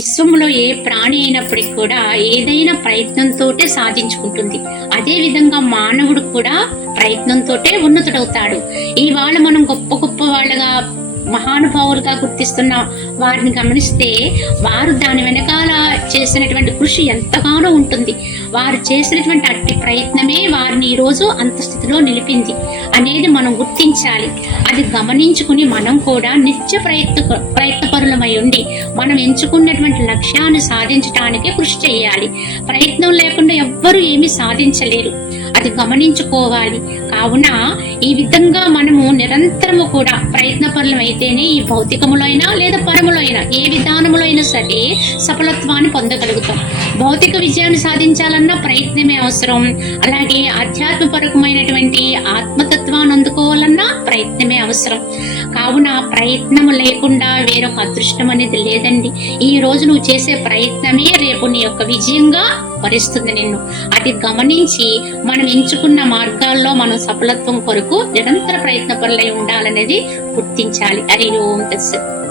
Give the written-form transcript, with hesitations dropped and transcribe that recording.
విశ్వంలో ఏ ప్రాణి అయినప్పటికీ కూడా ఏదైనా ప్రయత్నంతోటే సాధించుకుంటుంది. అదే విధంగా మానవుడు కూడా ప్రయత్నంతోటే ఉన్నతుడవుతాడు. ఇవాళ మనం గొప్ప గొప్ప వాళ్ళగా మహానుభావులుగా గుర్తిస్తున్న వారిని గమనిస్తే వారు దాని వెనకాల చేసినటువంటి కృషి ఎంతగానో ఉంటుంది. వారు చేసినటువంటి అట్టి ప్రయత్నమే వారిని ఈరోజు అంత స్థితిలో నిలిపింది అనేది మనం గుర్తించాలి. అది గమనించుకుని మనం కూడా నిత్య ప్రయత్నపరులమై ఉండి మనం ఎంచుకున్నటువంటి లక్ష్యాన్ని సాధించడానికి కృషి చేయాలి. ప్రయత్నం లేకుండా ఎవ్వరూ ఏమీ సాధించలేరు. అది గమనించుకోవాలి. కావున ఈ విధంగా మనము నిరంతరము కూడా ప్రయత్నపరులం అయితేనే ఈ భౌతికములో అయినా లేదా పరములో అయినా ఏ విధానములో అయినా సరే సఫలత్వాన్ని పొందగలుగుతాం. భౌతిక విజయాన్ని సాధించాలన్నా ప్రయత్నమే అవసరం. అలాగే ఆధ్యాత్మపరకమైనటువంటి ఆత్మతత్వాన్ని అందుకోవాలన్నా ప్రయత్నమే అవసరం. కావున ప్రయత్నము లేకుండా వేరొక అదృష్టం అనేది లేదండి. ఈ రోజు నువ్వు చేసే ప్రయత్నమే రేపు నీ యొక్క విజయంగా వరిస్తుంది నిన్ను. అది గమనించి మనం ఎంచుకున్న మార్గాల్లో మనం సఫలత్వం కొరకు నిరంతర ప్రయత్నపరులై ఉండాలనేది గుర్తించాలి. హరి ఓం తత్సత్.